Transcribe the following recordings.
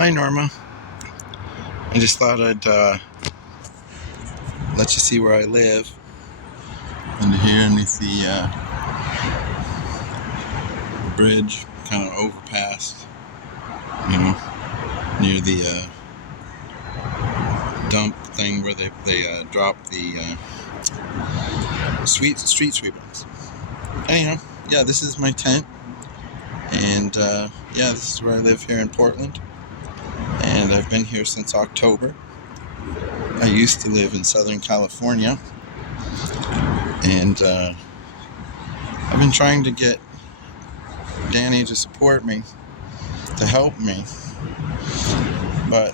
Hi, Norma. I just thought I'd let you see where I live. Under here underneath the bridge, kind of overpass, near the dump thing where they drop the street sweepings. Anyhow, yeah, this is my tent, and yeah, this is where I live here in Portland, and I've been here since October. I used to live in Southern California, and I've been trying to get Danny to support me, to help me, but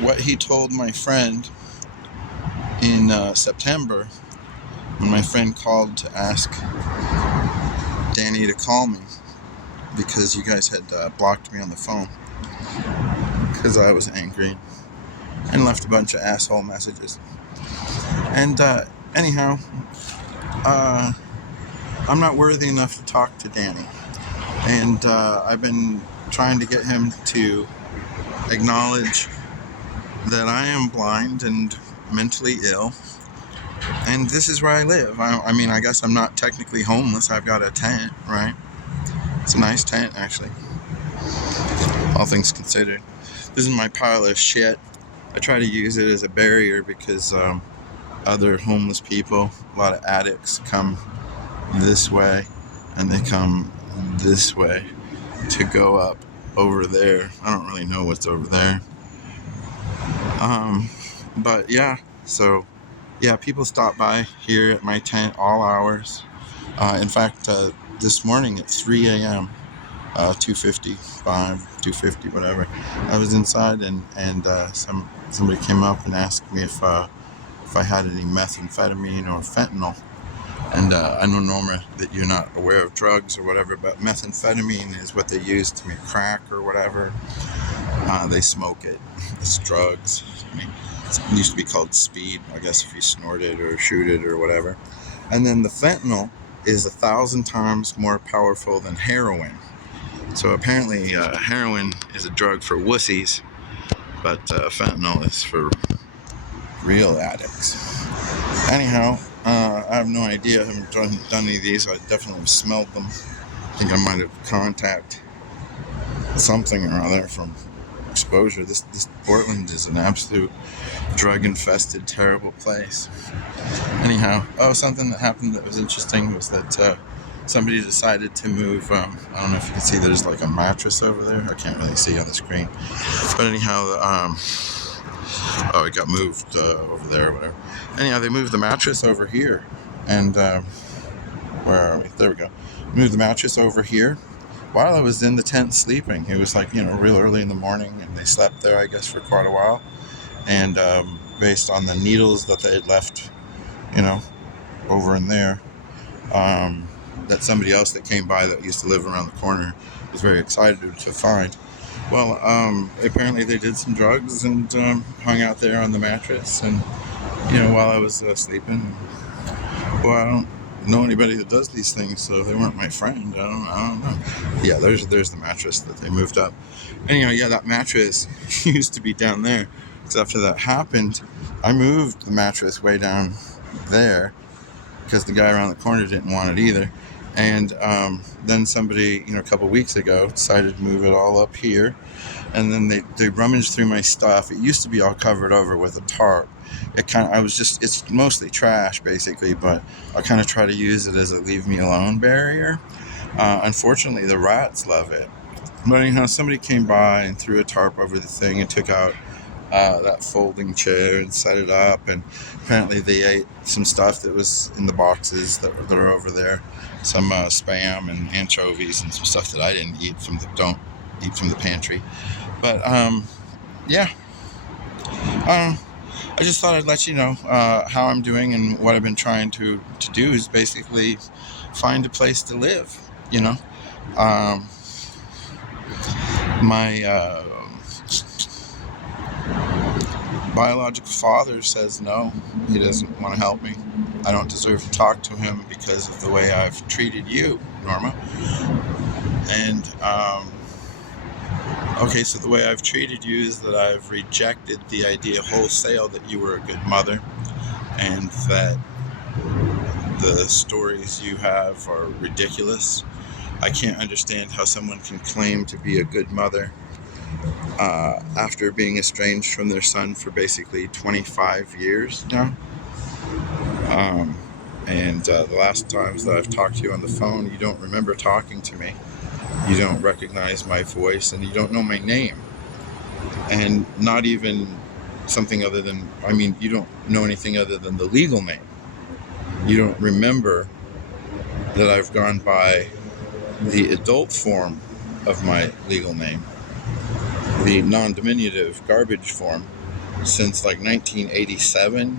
what he told my friend in September, when my friend called to ask Danny to call me because you guys had blocked me on the phone because I was angry and left a bunch of asshole messages. And anyhow, I'm not worthy enough to talk to Danny, and I've been trying to get him to acknowledge that I am blind and mentally ill, and this is where I live. I mean, I guess I'm not technically homeless. I've got a tent, right? It's a nice tent, actually, all things considered. This is my pile of shit. I try to use it as a barrier because other homeless people, a lot of addicts, come this way, and they come this way to go up over there. I don't really know what's over there. But yeah, so yeah, people stop by here at my tent all hours. In fact, this morning at 3 a.m., 2:55, 2:50, whatever, I was inside, and somebody came up and asked me if I had any methamphetamine or fentanyl. And I know, Norma, that you're not aware of drugs or whatever, but methamphetamine is what they use to make crack or whatever. They smoke it. It's drugs. I mean, it used to be called speed, I guess, if you snort it or shoot it or whatever. And then the fentanyl is 1,000 times more powerful than heroin. So apparently heroin is a drug for wussies, but fentanyl is for real addicts. Anyhow, I have no idea. I haven't done any of these. I definitely have smelled them. I think I might have contact something or other from exposure. This Portland is an absolute drug-infested, terrible place. Anyhow, something that happened that was interesting was that somebody decided to move. I don't know if you can see. There's like a mattress over there. I can't really see on the screen, but anyhow, it got moved over there or whatever. Anyhow, they moved the mattress over here, and where are we? There we go. Moved the mattress over here while I was in the tent sleeping. It was like, real early in the morning, and they slept there, I guess, for quite a while. And based on the needles that they had left, over in there, that somebody else that came by that used to live around the corner was very excited to find. Well, apparently they did some drugs and hung out there on the mattress, and while I was sleeping. Well, I don't know anybody that does these things, so they weren't my friend. I don't know. Yeah, there's the mattress that they moved up. Anyhow, yeah, that mattress used to be down there. Because after that happened, I moved the mattress way down there because the guy around the corner didn't want it either. And then somebody, a couple weeks ago, decided to move it all up here. And then they rummaged through my stuff. It used to be all covered over with a tarp. It's mostly trash, basically, but I kind of try to use it as a leave me alone barrier. Unfortunately, the rats love it. But anyhow, somebody came by and threw a tarp over the thing and took out that folding chair and set it up, and apparently they ate some stuff that was in the boxes that are over there, some spam and anchovies and some stuff that I don't eat from the pantry. But yeah, I just thought I'd let you know how I'm doing, and what I've been trying to do is basically find a place to live. My biological father says no, he doesn't want to help me. I don't deserve to talk to him because of the way I've treated you, Norma. And Okay, so the way I've treated you is that I've rejected the idea wholesale that you were a good mother and that the stories you have are ridiculous. I can't understand how someone can claim to be a good mother after being estranged from their son for basically 25 years now. Um, and the last times that I've talked to you on the phone, you don't remember talking to me. You don't recognize my voice, and you don't know my name. And not even something other than, you don't know anything other than the legal name. You don't remember that I've gone by the adult form of my legal name, the non-diminutive garbage form, since like 1987,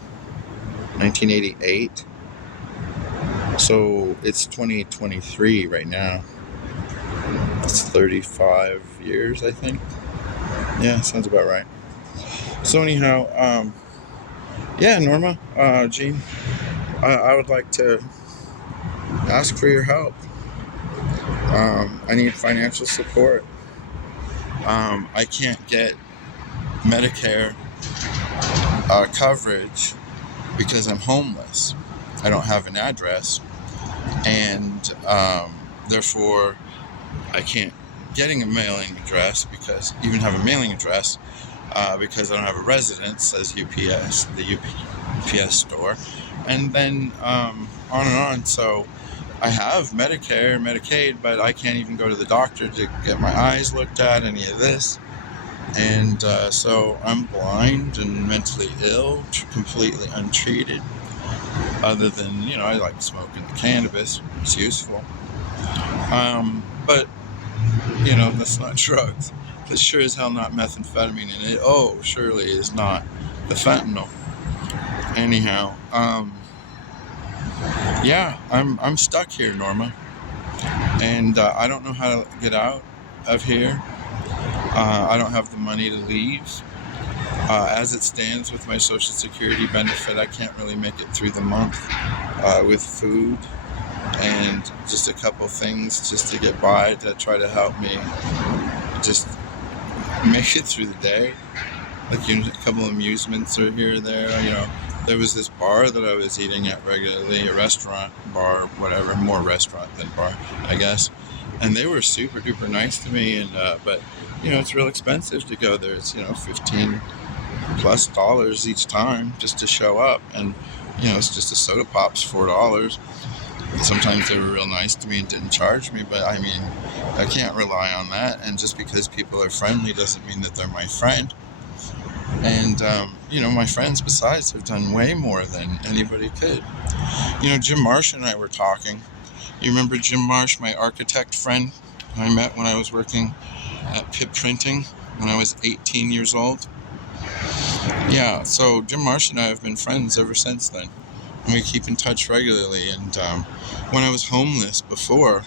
1988. So it's 2023 right now. It's 35 years, I think. Yeah, sounds about right. So anyhow, yeah, Norma, Jean, I would like to ask for your help. I need financial support. I can't get Medicare coverage because I'm homeless. I don't have an address, and therefore I can't getting a mailing address because even have a mailing address because I don't have a residence as UPS, the UPS store, and then on and on. So I have Medicare, Medicaid, but I can't even go to the doctor to get my eyes looked at, any of this. And so I'm blind and mentally ill, completely untreated, other than, I like smoking the cannabis. It's useful. But, that's not drugs. That's sure as hell not methamphetamine, and it, surely is not the fentanyl. Anyhow, yeah, I'm stuck here, Norma. And I don't know how to get out of here. I don't have the money to leave. As it stands with my Social Security benefit, I can't really make it through the month with food and just a couple things just to get by to try to help me just make it through the day. Like a couple amusements are here or there. There was this bar that I was eating at regularly, a restaurant, bar, whatever, more restaurant than bar, I guess. And they were super duper nice to me, and but it's real expensive to go there. It's $15+ each time just to show up, and it's just a soda pop's $4. Sometimes they were real nice to me and didn't charge me, but I can't rely on that. And just because people are friendly doesn't mean that they're my friend. And my friends besides have done way more than anybody could. Jim Marsh and I were talking. You remember Jim Marsh, my architect friend I met when I was working at Pitt Printing when I was 18 years old? Yeah, so Jim Marsh and I have been friends ever since then. And we keep in touch regularly. And when I was homeless before,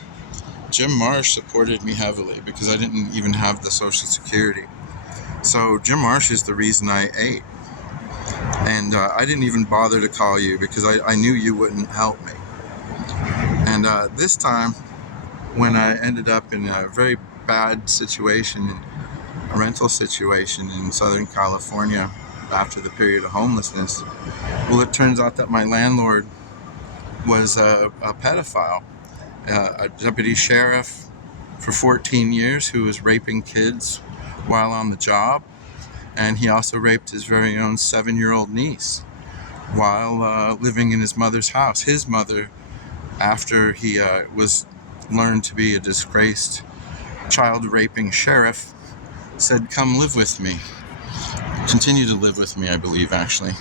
Jim Marsh supported me heavily because I didn't even have the Social Security. So Jim Marsh is the reason I ate. And I didn't even bother to call you because I knew you wouldn't help me. And this time, when I ended up in a very bad situation, a rental situation in Southern California after the period of homelessness, well, it turns out that my landlord was a pedophile, a deputy sheriff for 14 years who was raping kids while on the job. And he also raped his very own 7-year-old niece while living in his mother's house. His mother, after he was learned to be a disgraced child-raping sheriff, said, "Come live with me." Continue to live with me, I believe, actually.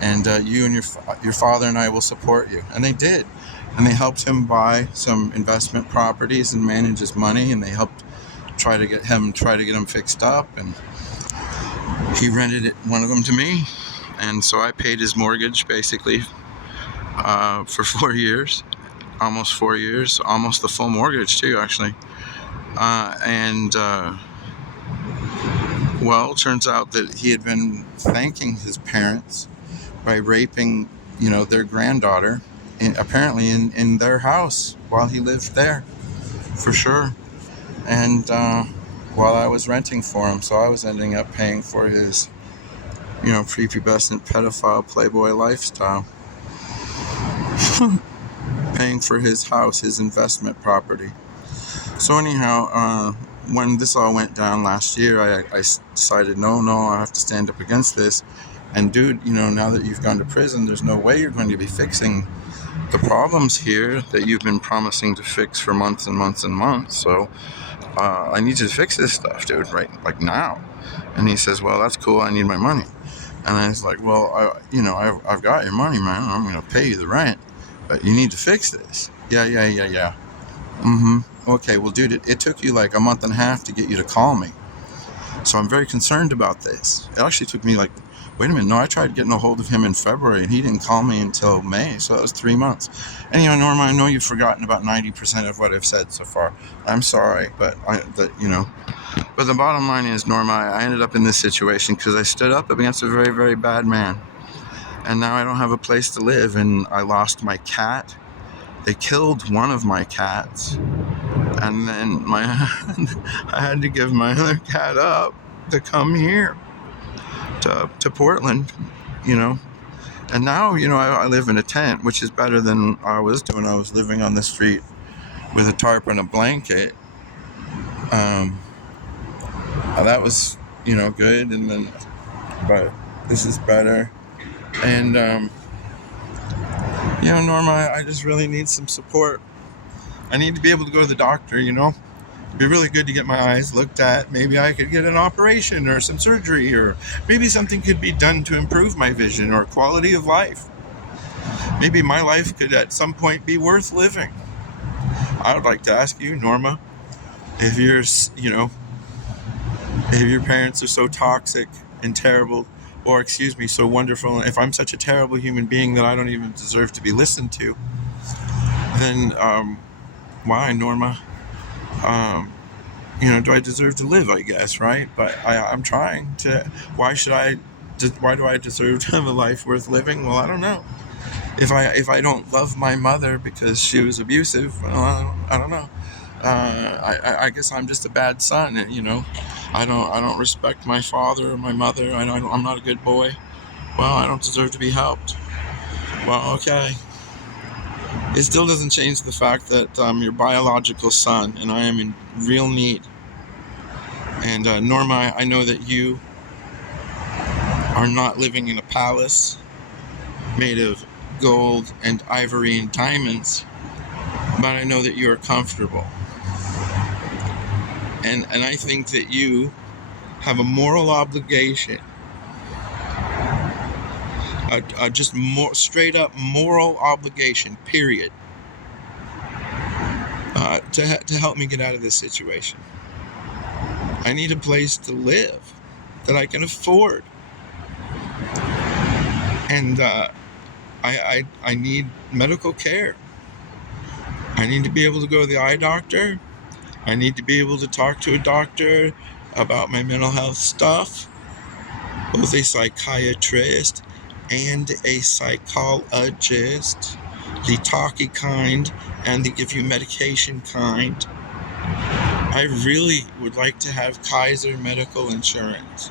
And you and your father and I will support you. And they did. And they helped him buy some investment properties and manage his money. And they helped try to get him fixed up. And he rented one of them to me. And so I paid his mortgage, basically, for 4 years. Almost 4 years. Almost the full mortgage, too, actually. Well, turns out that he had been thanking his parents by raping, their granddaughter, apparently in their house while he lived there, for sure. And while I was renting for him. So I was ending up paying for his, prepubescent pedophile playboy lifestyle. Paying for his house, his investment property. So anyhow, when this all went down last year, I decided, no, I have to stand up against this. And dude, now that you've gone to prison, there's no way you're going to be fixing the problems here that you've been promising to fix for months and months and months. So I need you to fix this stuff, dude, right, like now. And he says, well, that's cool, I need my money. And I was like, well, I've got your money, man. I'm going to pay you the rent, but you need to fix this. Yeah. Okay, well, dude, it took you like a month and a half to get you to call me. So I'm very concerned about this. It actually took me like, wait a minute, no, I tried getting a hold of him in February, and he didn't call me until May, so that was 3 months. And, Norma, I know you've forgotten about 90% of what I've said so far. I'm sorry, but, But the bottom line is, Norma, I ended up in this situation because I stood up against a very, very bad man. And now I don't have a place to live, and I lost my cat. They killed one of my cats. And then I had to give my other cat up to come here to Portland, And now, I live in a tent, which is better than I was doing. I was living on the street with a tarp and a blanket. That was, good. And then, but this is better. And, Norma, I just really need some support. I need to be able to go to the doctor, It'd be really good to get my eyes looked at. Maybe I could get an operation or some surgery, or maybe something could be done to improve my vision or quality of life. Maybe my life could at some point be worth living. I would like to ask you, Norma, if if your parents are so toxic and terrible, or so wonderful, and if I'm such a terrible human being that I don't even deserve to be listened to, then why, Norma? Do I deserve to live, I guess, right? But I'm trying to. Why do I deserve to have a life worth living? Well, I don't know. If I don't love my mother because she was abusive, well, I don't know. I guess I'm just a bad son, and I don't respect my father or my mother. I'm not a good boy. Well, I don't deserve to be helped. Well, okay. It still doesn't change the fact that I'm your biological son, and I am in real need. And Norma, I know that you are not living in a palace made of gold and ivory and diamonds, but I know that you are comfortable. And I think that you have a moral obligation, just more straight up moral obligation, period, to help me get out of this situation. I need a place to live that I can afford. And I need medical care. I need to be able to go to the eye doctor. I need to be able to talk to a doctor about my mental health stuff, both a psychiatrist and a psychologist, the talky kind and the give you medication kind. I really would like to have Kaiser medical insurance,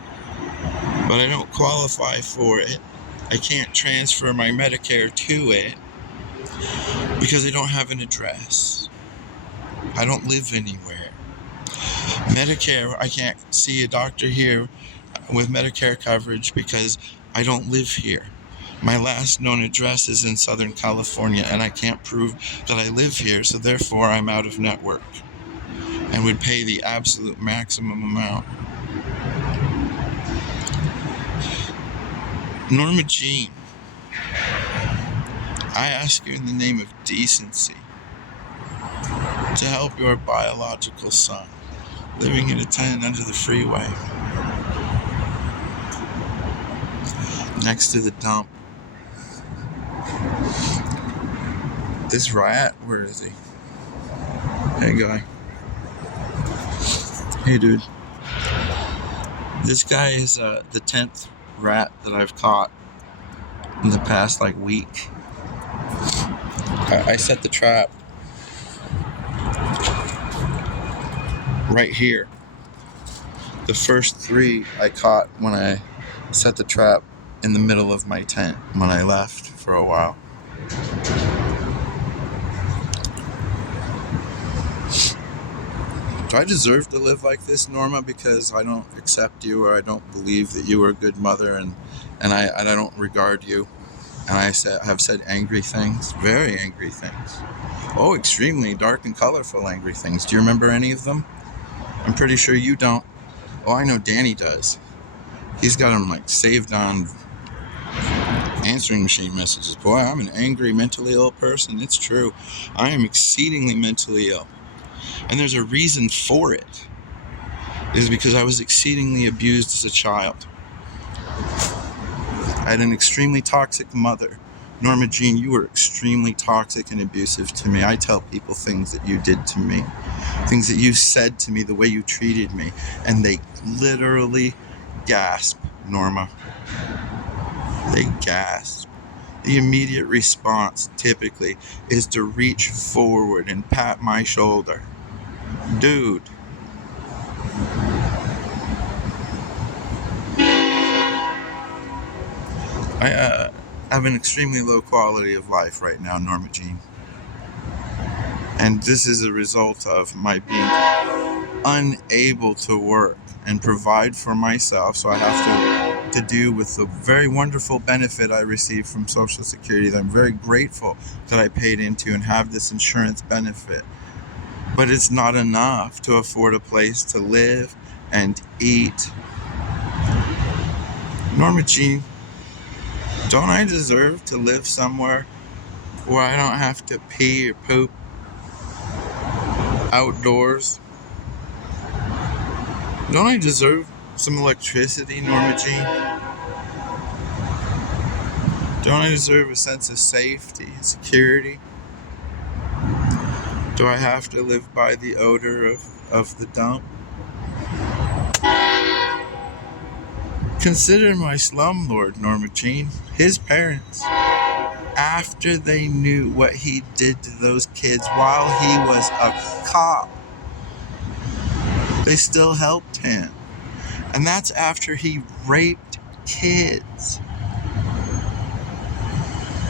but I don't qualify for it. I can't transfer my Medicare to it because I don't have an address. I don't live anywhere. Medicare, I can't see a doctor here with Medicare coverage because I don't live here. My last known address is in Southern California, and I can't prove that I live here, so therefore I'm out of network and would pay the absolute maximum amount. Norma Jean, I ask you in the name of decency to help your biological son living in a tent under the freeway next to the dump. This rat, where is he? Hey, guy. Hey, dude. This guy is the 10th rat that I've caught in the past week. I set the trap right here. The first 3 I caught when I set the trap in the middle of my tent when I left for a while. Do I deserve to live like this, Norma, because I don't accept you, or I don't believe that you are a good mother, and I don't regard you, and I have said angry things, very angry things. Oh, extremely dark and colorful angry things. Do you remember any of them? I'm pretty sure you don't. Oh, I know Danny does. He's got them like saved on answering machine messages. Boy, I'm an angry, mentally ill person. It's true. I am exceedingly mentally ill. And there's a reason for it. It is because I was exceedingly abused as a child. I had an extremely toxic mother. Norma Jean, you were extremely toxic and abusive to me. I tell people things that you did to me, things that you said to me, the way you treated me, and they literally gasp, Norma. They gasp. The immediate response, typically, is to reach forward and pat my shoulder. Dude. I have an extremely low quality of life right now, Norma Jean. And this is a result of my being unable to work and provide for myself. So I have to do with the very wonderful benefit I receive from Social Security that I'm very grateful that I paid into and have this insurance benefit. But it's not enough to afford a place to live and eat. Norma Jean, don't I deserve to live somewhere where I don't have to pee or poop outdoors? Don't I deserve some electricity, Norma Jean? Don't I deserve a sense of safety and security? Do I have to live by the odor of the dump? Consider my slumlord, Norma Jean. His parents, after they knew what he did to those kids while he was a cop, they still helped him. And that's after he raped kids.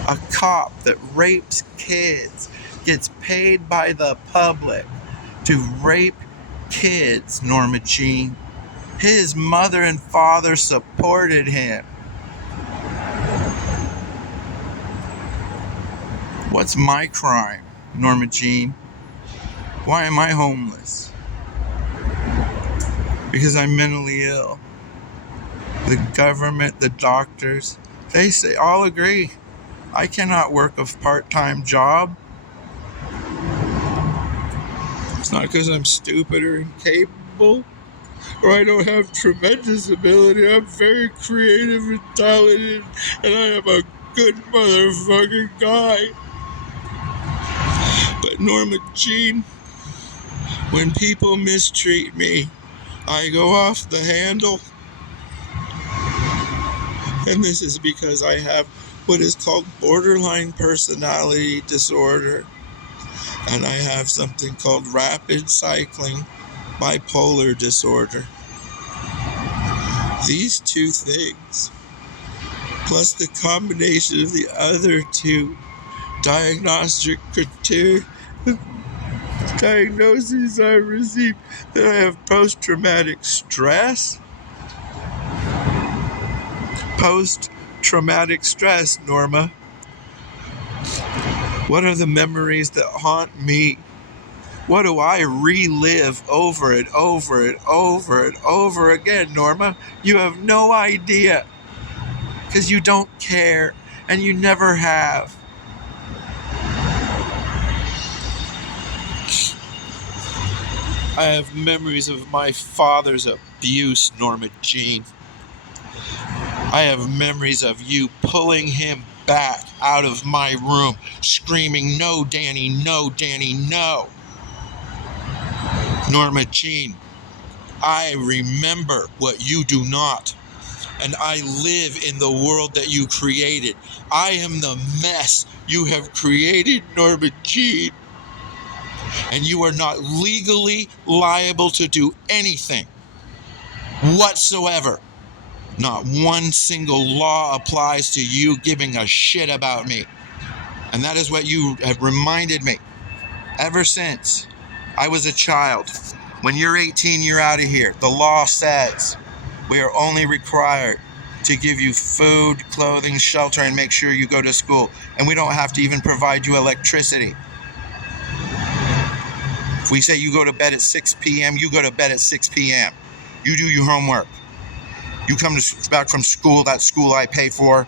A cop that rapes kids gets paid by the public to rape kids, Norma Jean. His mother and father supported him. What's my crime, Norma Jean? Why am I homeless? Because I'm mentally ill. The government, the doctors, they say, all agree. I cannot work a part-time job. It's not because I'm stupid or incapable, or I don't have tremendous ability. I'm very creative and talented, and I am a good motherfucking guy. But Norma Jean, when people mistreat me, I go off the handle. And this is because I have what is called borderline personality disorder. And I have something called rapid cycling bipolar disorder. These two things, plus the combination of the other two diagnostic diagnoses I received, that I have post-traumatic stress. Post-traumatic stress, Norma. What are the memories that haunt me? What do I relive over and over and over and over again, Norma? You have no idea. Because you don't care, and you never have. I have memories of my father's abuse, Norma Jean. I have memories of you pulling him back out of my room, screaming, "No, Danny, no, Danny, no." Norma Jean, I remember what you do not, and I live in the world that you created. I am the mess you have created, Norma Jean, and you are not legally liable to do anything. whatsoever. Not one single law applies to you giving a shit about me. And that is what you have reminded me ever since I was a child. When you're 18, you're out of here. The law says we are only required to give you food, clothing, shelter, and make sure you go to school. And we don't have to even provide you electricity. If we say you go to bed at 6 p.m., you go to bed at 6 p.m. You do your homework. You come back from school, that school I pay for.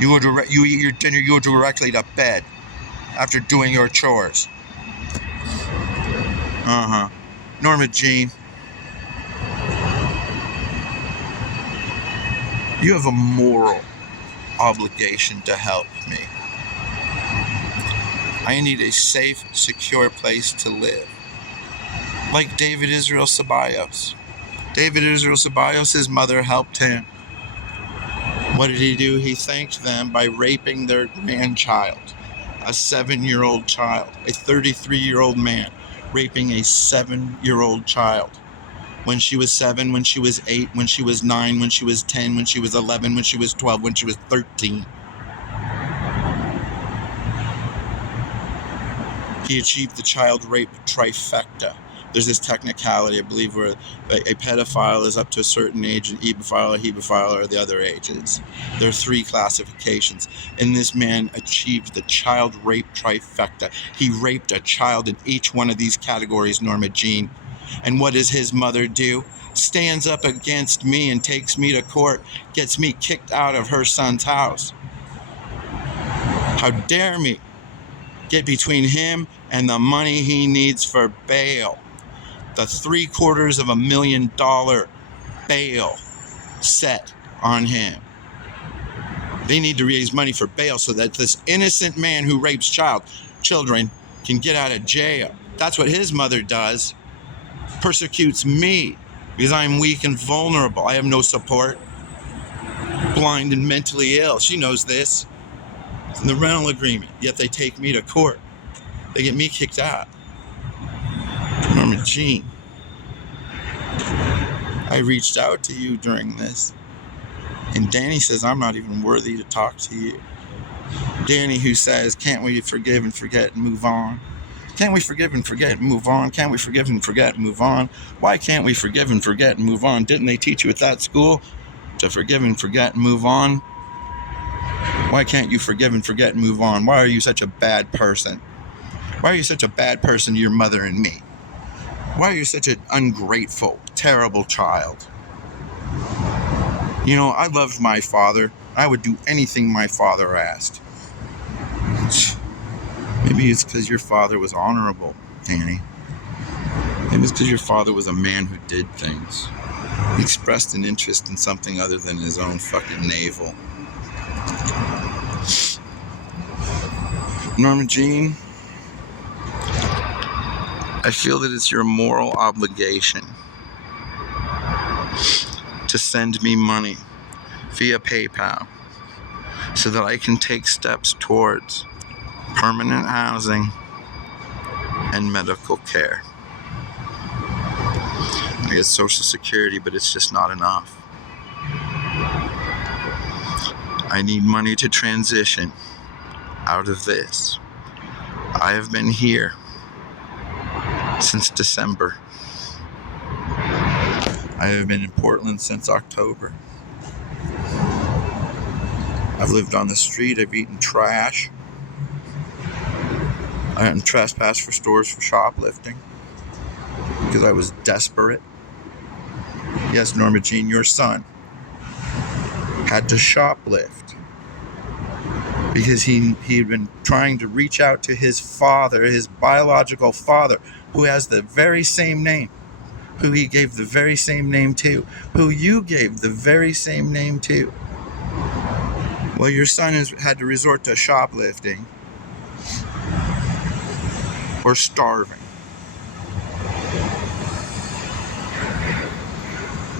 You eat your dinner, you go directly to bed after doing your chores. Norma Jean, you have a moral obligation to help me. I need a safe, secure place to live. Like David Israel Ceballos. David Israel Ceballos, his mother helped him. What did he do? He thanked them by raping their grandchild, a 7-year-old child, a 33-year-old man raping a 7-year-old child. When she was 7, when she was 8, when she was 9, when she was 10, when she was 11, when she was 12, when she was 13. He achieved the child rape trifecta. There's this technicality, I believe, where a pedophile is up to a certain age, and hebephile are the other ages. There are 3 classifications. And this man achieved the child rape trifecta. He raped a child in each one of these categories, Norma Jean. And what does his mother do? Stands up against me and takes me to court, gets me kicked out of her son's house. How dare me get between him and the money he needs for bail. The $750,000 bail set on him. They need to raise money for bail so that this innocent man who rapes children can get out of jail. That's what his mother does. Persecutes me because I'm weak and vulnerable. I have no support. Blind and mentally ill. She knows this. It's in the rental agreement. Yet they take me to court. They get me kicked out. Norma Jean, I reached out to you during this, and Danny says I'm not even worthy to talk to you. Danny, who says, can't we forgive and forget and move on? Can't we forgive and forget and move on? Can't we forgive and forget and move on? Why can't we forgive and forget and move on? Didn't they teach you at that school to forgive and forget and move on? Why can't you forgive and forget and move on? Why are you such a bad person? Why are you such a bad person to your mother and me? Why are you such an ungrateful, terrible child? You know, I loved my father. I would do anything my father asked. Maybe it's because your father was honorable, Danny. Maybe it's because your father was a man who did things. He expressed an interest in something other than his own fucking navel. Norma Jean, I feel that it's your moral obligation to send me money via PayPal so that I can take steps towards permanent housing and medical care. I get Social Security, but it's just not enough. I need money to transition out of this. I have been here since December. I have been in Portland since October. I've lived on the street. I've eaten trash. I had trespassed for stores for shoplifting because I was desperate. Yes, Norma Jean, your son had to shoplift because he had been trying to reach out to his father, his biological father, who has the very same name, who he gave the very same name to, who you gave the very same name to. Well, your son has had to resort to shoplifting or starving.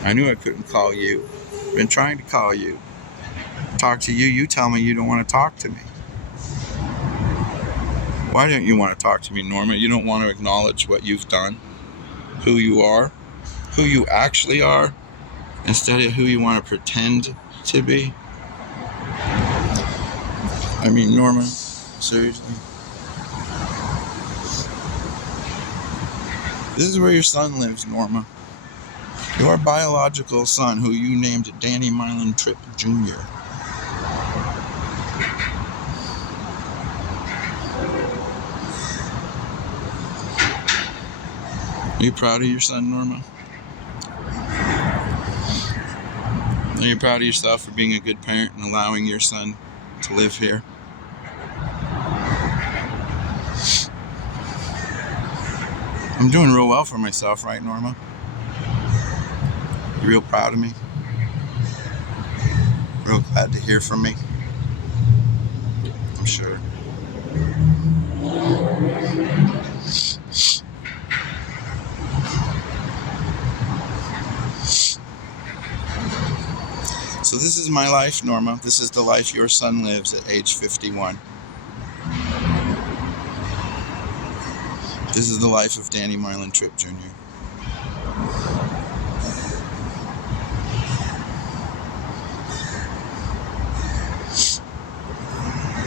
I knew I couldn't call you. I've been trying to call you. Talk to you. You tell me you don't want to talk to me. Why don't you want to talk to me, Norma? You don't want to acknowledge what you've done, who you are, who you actually are instead of who you want to pretend to be. I mean, Norma, seriously. This is where your son lives, Norma. Your biological son, who you named Danny Mylan Tripp Jr. Are you proud of your son, Norma? Are you proud of yourself for being a good parent and allowing your son to live here? I'm doing real well for myself, right, Norma? You real proud of me? Real glad to hear from me? I'm sure. So this is my life, Norma. This is the life your son lives at age 51. This is the life of Danny Mylan Tripp Jr.